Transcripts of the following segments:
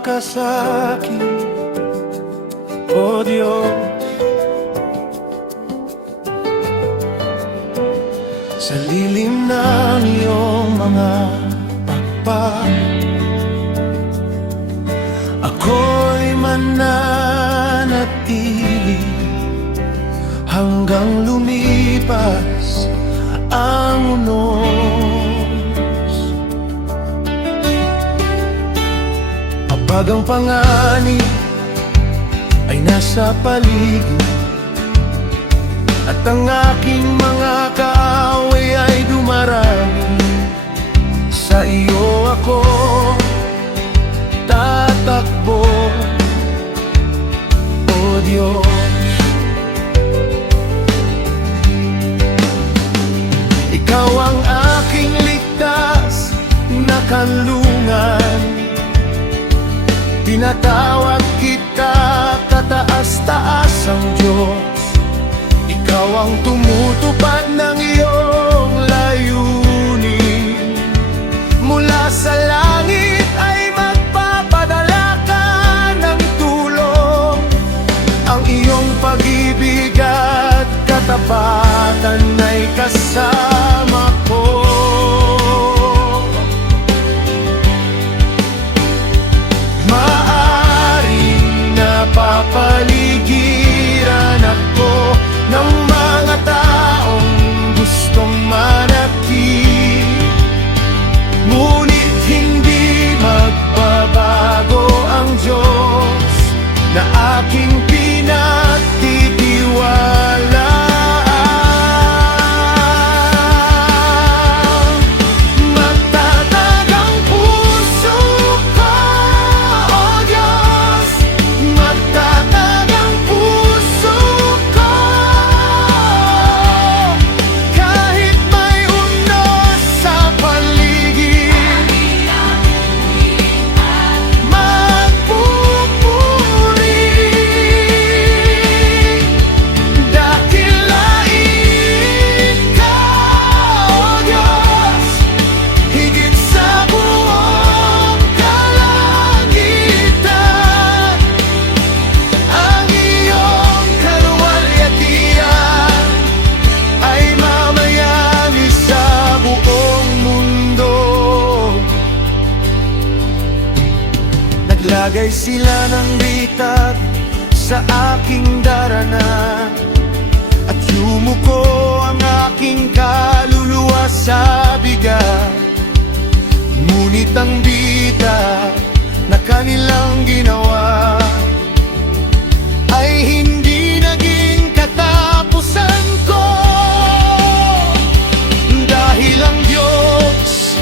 ka sa'kin, O Diyos. Sa lilim ng iyong mga pakpak, ako'y mananatili hanggang lumipas ang unos. Kapag ang panganib ay nasa paligid at ang aking mga kaaway ay dumarami, sa iyo ako tatakbo, O Diyos. Ikaw ang aking ligtas na kanlungan, tinatawag kita kataas-taas ang Diyos. Ikaw ang tumutupad ng iyong layunin, mula sa langit ay magpapadala ka ng tulong. Ang iyong pag-ibig at katapatan ay kasama ko. Maaaring napapaligiran ako ng mga taong gustong manakit, ngunit hindi magbabago ang Diyos na aking pinagtitiwalaan. Magtatag ang puso ko, O Diyos, magtatag ang puso ko, kahit may unos sa paligid. Magpupuri, dakilain ka, O Diyos, higit sa buong kalangitan. Ang iyong kaluwalhatian ay mamayani sa buong mundo. Naglagay sila ng bitag sa aking darana at yumuko ang aking kaluluwa sa bigat. Ngunit ang bitag na kanilang ginawa ay hindi naging katapusan ko, dahil ang Diyos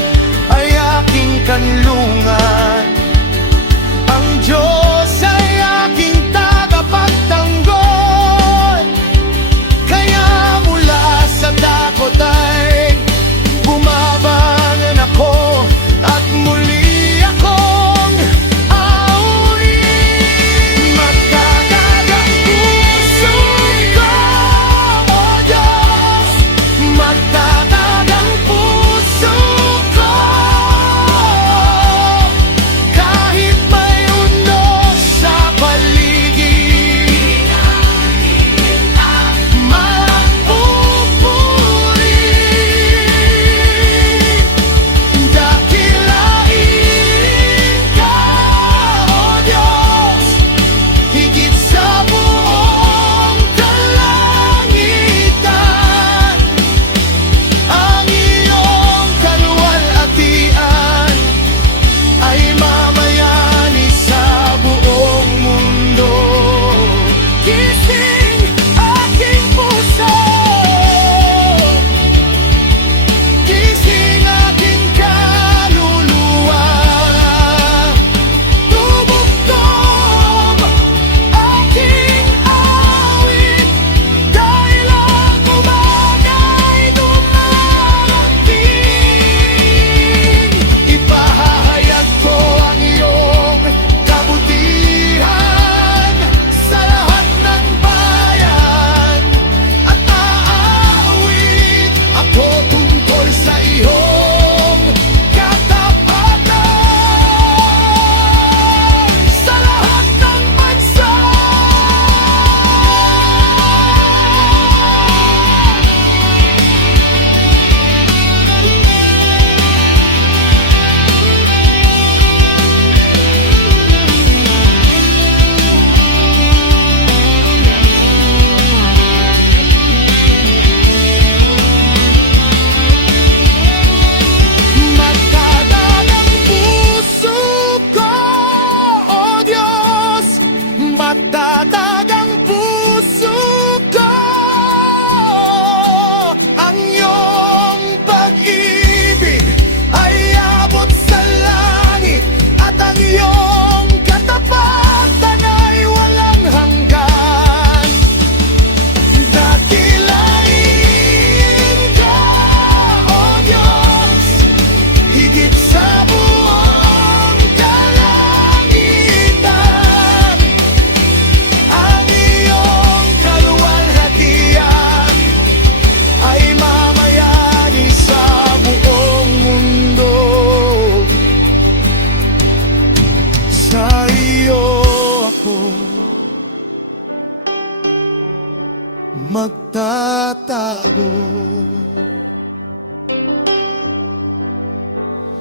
ay aking kanlungan. Ang Diyos ay aking tagapagtanggol, kaya mula sa takot ay bumabangon ako at muli akong aawitin.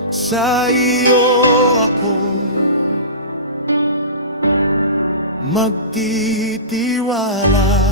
sa iyo ako magtitiwala.